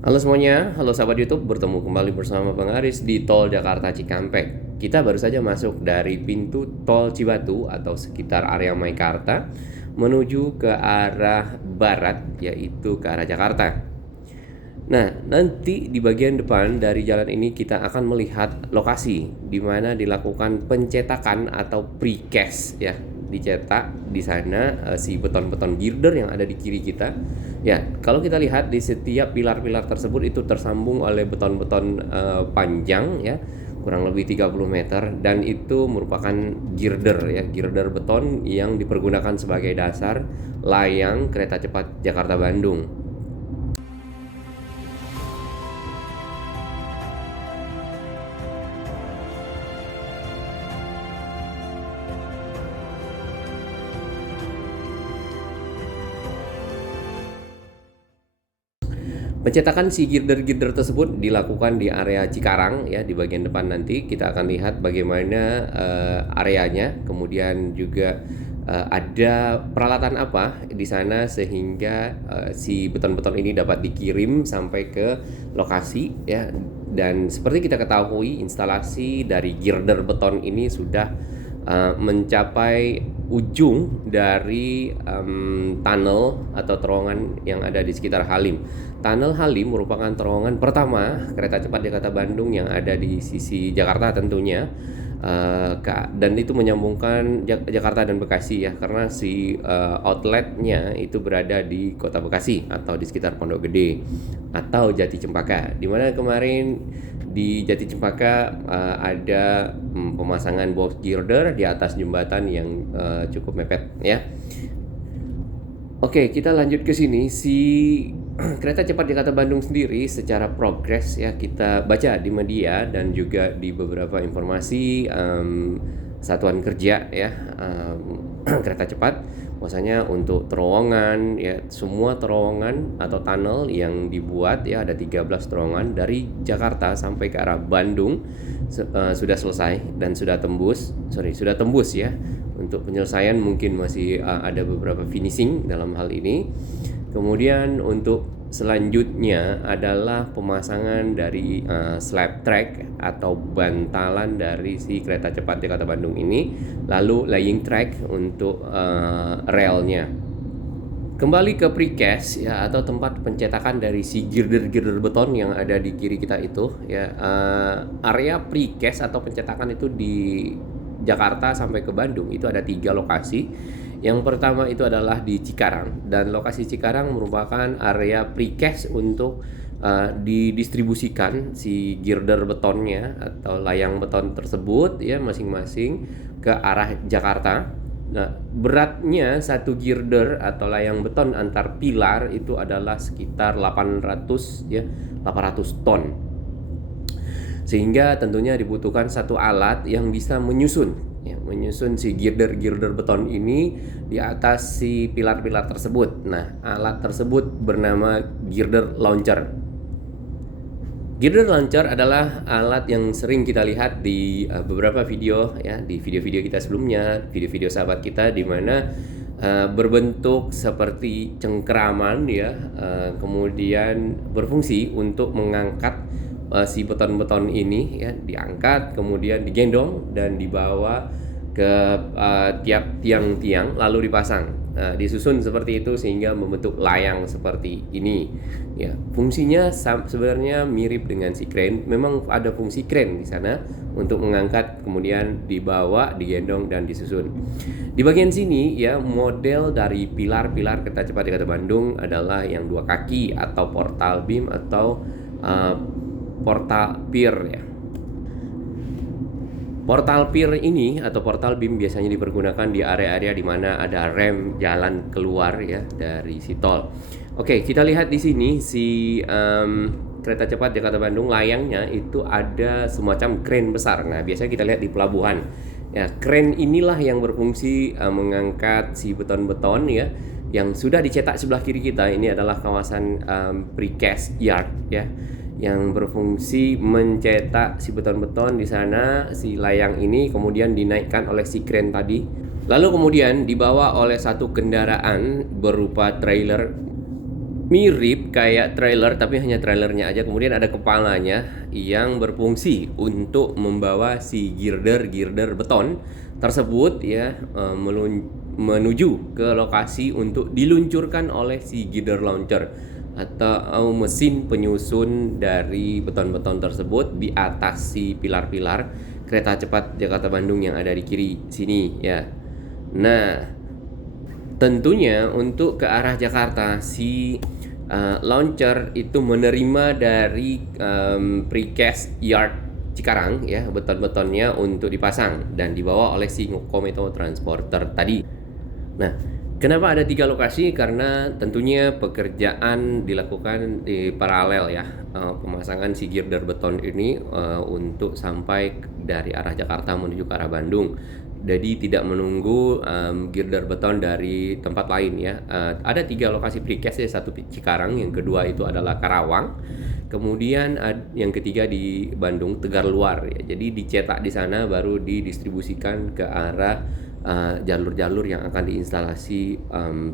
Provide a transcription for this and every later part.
Halo semuanya, halo sahabat YouTube, bertemu kembali bersama Bang Aris di Tol Jakarta Cikampek. Kita baru saja masuk dari pintu Tol Cibatu atau sekitar area Maikarta menuju ke arah barat, yaitu ke arah Jakarta. Nah, nanti di bagian depan dari jalan ini kita akan melihat lokasi di mana dilakukan pencetakan atau precast ya. Dicetak di sana si beton-beton girder yang ada di kiri kita. Ya, kalau kita lihat di setiap pilar-pilar tersebut itu tersambung oleh beton-beton panjang ya, kurang lebih 30 meter, dan itu merupakan girder ya, girder beton yang dipergunakan sebagai dasar layang kereta cepat Jakarta Bandung. Pencetakan si girder-girder tersebut dilakukan di area Cikarang ya, di bagian depan nanti kita akan lihat bagaimana areanya, kemudian juga ada peralatan apa di sana sehingga si beton-beton ini dapat dikirim sampai ke lokasi ya. Dan seperti kita ketahui, instalasi dari girder beton ini sudah mencapai ujung dari tunnel atau terowongan yang ada di sekitar Halim. Tunnel Halim merupakan terowongan pertama kereta cepat Jakarta Bandung yang ada di sisi Jakarta tentunya, dan itu menyambungkan Jakarta dan Bekasi ya, karena si outletnya itu berada di kota Bekasi atau di sekitar Pondok Gede atau Jati Cempaka, di mana kemarin di Jati Cempaka ada pemasangan box girder di atas jembatan yang cukup mepet ya. Oke, kita lanjut ke sini. Si kereta cepat Jakarta Bandung sendiri secara progres ya, kita baca di media dan juga di beberapa informasi satuan kerja ya, kereta cepat, bahwasanya untuk terowongan ya, semua terowongan atau tunnel yang dibuat ya, ada 13 terowongan dari Jakarta sampai ke arah Bandung sudah selesai dan sudah tembus ya. Untuk penyelesaian mungkin masih ada beberapa finishing dalam hal ini. Kemudian untuk selanjutnya adalah pemasangan dari slab track atau bantalan dari si kereta cepat Jakarta Bandung ini, lalu laying track untuk relnya. Kembali ke precast ya, atau tempat pencetakan dari si girder-girder beton yang ada di kiri kita itu ya. Area precast atau pencetakan itu di Jakarta sampai ke Bandung itu ada 3 lokasi. Yang pertama itu adalah di Cikarang, dan lokasi Cikarang merupakan area precast untuk didistribusikan si girder betonnya atau layang beton tersebut ya, masing-masing ke arah Jakarta. Nah, beratnya satu girder atau layang beton antar pilar itu adalah sekitar 800 ya, 800 ton. Sehingga tentunya dibutuhkan satu alat yang bisa menyusun si girder-girder beton ini di atas si pilar-pilar tersebut. Nah, alat tersebut bernama girder launcher. Girder launcher adalah alat yang sering kita lihat di beberapa video ya, di video-video kita sebelumnya, video-video sahabat kita, di mana berbentuk seperti cengkeraman ya, kemudian berfungsi untuk mengangkat si beton-beton ini ya, diangkat kemudian digendong dan dibawa ke tiap tiang-tiang lalu dipasang, disusun seperti itu sehingga membentuk layang seperti ini ya. Fungsinya sebenarnya mirip dengan si crane, memang ada fungsi crane di sana untuk mengangkat kemudian dibawa, digendong dan disusun. Di bagian sini ya, model dari pilar-pilar kereta cepat Jakarta Bandung adalah yang 2 kaki atau portal beam atau portal pier ya. Portal pier ini atau portal beam biasanya dipergunakan di area-area di mana ada rem jalan keluar ya dari si tol. Oke, kita lihat di sini si kereta cepat Jakarta Bandung layangnya itu ada semacam crane besar. Nah, biasanya kita lihat di pelabuhan. Ya, crane inilah yang berfungsi mengangkat si beton-beton ya, yang sudah dicetak sebelah kiri kita. Ini adalah kawasan precast yard ya, yang berfungsi mencetak si beton-beton di sana, si layang ini kemudian dinaikkan oleh si crane tadi, lalu kemudian dibawa oleh satu kendaraan berupa trailer Mirip kayak trailer tapi hanya trailernya aja, kemudian ada kepalanya yang berfungsi untuk membawa si girder beton tersebut ya, menuju ke lokasi untuk diluncurkan oleh si girder launcher atau mesin penyusun dari beton-beton tersebut di atas si pilar-pilar kereta cepat Jakarta Bandung yang ada di kiri sini ya. Nah, tentunya untuk ke arah Jakarta si launcher itu menerima dari precast yard Cikarang ya, beton-betonnya untuk dipasang dan dibawa oleh si Kometo Transporter tadi. Nah, kenapa ada 3 lokasi? Karena tentunya pekerjaan dilakukan di paralel ya, pemasangan si girder beton ini untuk sampai dari arah Jakarta menuju ke arah Bandung. Jadi tidak menunggu girder beton dari tempat lain ya. Ada 3 lokasi precast ya, satu Cikarang, yang kedua itu adalah Karawang, kemudian yang ketiga di Bandung Tegarluar ya. Jadi dicetak di sana baru didistribusikan ke arah jalur-jalur yang akan diinstalasi,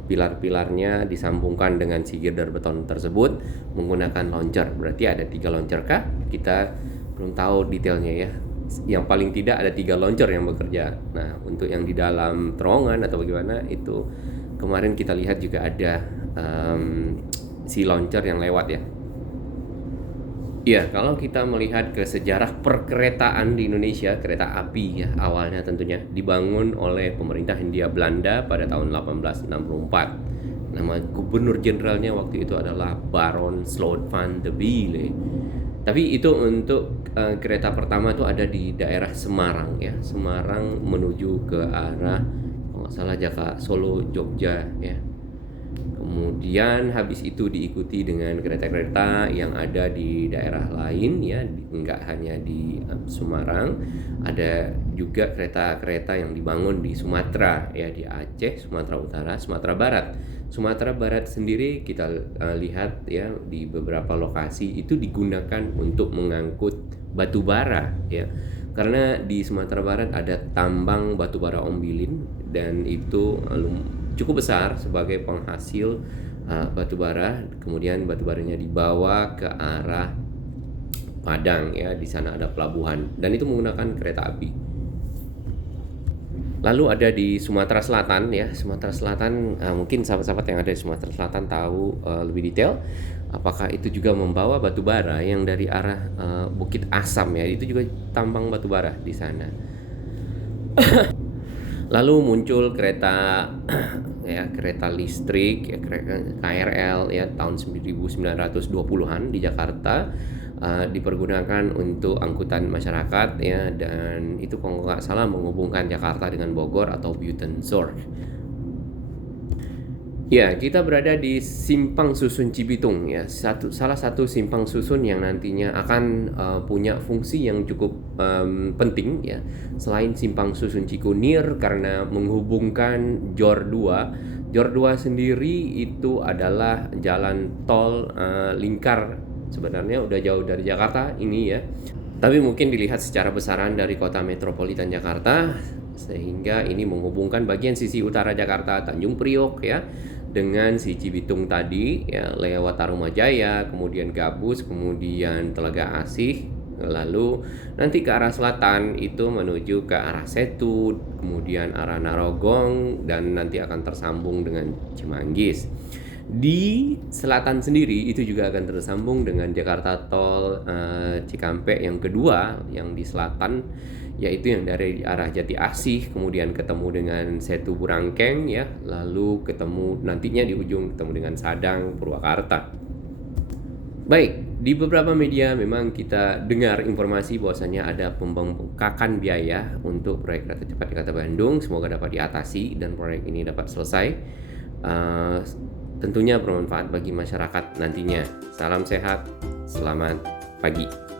pilar-pilarnya disambungkan dengan si girder beton tersebut menggunakan launcher. Berarti ada 3 launcher kah? Kita belum tahu detailnya ya. Yang paling tidak ada 3 launcher yang bekerja. Nah, untuk yang di dalam terowongan atau bagaimana itu kemarin kita lihat juga ada si launcher yang lewat ya. Ya, kalau kita melihat ke sejarah perkeretaan di Indonesia, kereta api ya, awalnya tentunya dibangun oleh pemerintah Hindia Belanda pada tahun 1864. Nama gubernur jenderalnya waktu itu adalah Baron Slot van de Biele. Tapi itu untuk kereta pertama itu ada di daerah Semarang ya, Semarang menuju ke arah kalau nggak salah Jakarta, Solo, Jogja ya. Kemudian habis itu diikuti dengan kereta-kereta yang ada di daerah lain ya, nggak hanya di Semarang, ada juga kereta-kereta yang dibangun di Sumatera ya, di Aceh, Sumatera Utara, Sumatera Barat. Sumatera Barat sendiri kita lihat ya, di beberapa lokasi itu digunakan untuk mengangkut batu bara ya. Karena di Sumatera Barat ada tambang batu bara Ombilin dan itu cukup besar sebagai penghasil batu bara. Kemudian batu baranya dibawa ke arah Padang ya, di sana ada pelabuhan dan itu menggunakan kereta api. Lalu ada di Sumatera Selatan ya, Sumatera Selatan mungkin sahabat-sahabat yang ada di Sumatera Selatan tahu lebih detail. Apakah itu juga membawa batu bara yang dari arah Bukit Asam ya, itu juga tambang batu bara di sana. Lalu muncul kereta ya, kereta listrik ya, KRL ya, tahun 1920-an di Jakarta, dipergunakan untuk angkutan masyarakat ya, dan itu kalau nggak salah menghubungkan Jakarta dengan Bogor atau Buitenzorg. Ya, kita berada di Simpang Susun Cibitung ya, salah satu simpang susun yang nantinya akan punya fungsi yang cukup penting ya. Selain Simpang Susun Cikunir karena menghubungkan JOR 2. JOR 2 sendiri itu adalah jalan tol lingkar, sebenarnya udah jauh dari Jakarta ini ya. Tapi mungkin dilihat secara besaran dari kota metropolitan Jakarta, sehingga ini menghubungkan bagian sisi utara Jakarta, Tanjung Priok ya, dengan si Cibitung tadi ya, lewat Tarumajaya, kemudian Gabus, kemudian Telaga Asih, lalu nanti ke arah selatan itu menuju ke arah Setu, kemudian arah Narogong, dan nanti akan tersambung dengan Cimanggis. Di selatan sendiri itu juga akan tersambung dengan Jakarta Tol Cikampek yang kedua yang di selatan, yaitu yang dari arah Jati Asih kemudian ketemu dengan Setu Burangkeng ya, lalu ketemu nantinya di ujung ketemu dengan Sadang Purwakarta. Baik, di beberapa media memang kita dengar informasi bahwasanya ada pembengkakan biaya untuk proyek kereta cepat Jakarta Bandung. Semoga dapat diatasi dan proyek ini dapat selesai. Tentunya bermanfaat bagi masyarakat nantinya. Salam sehat, selamat pagi.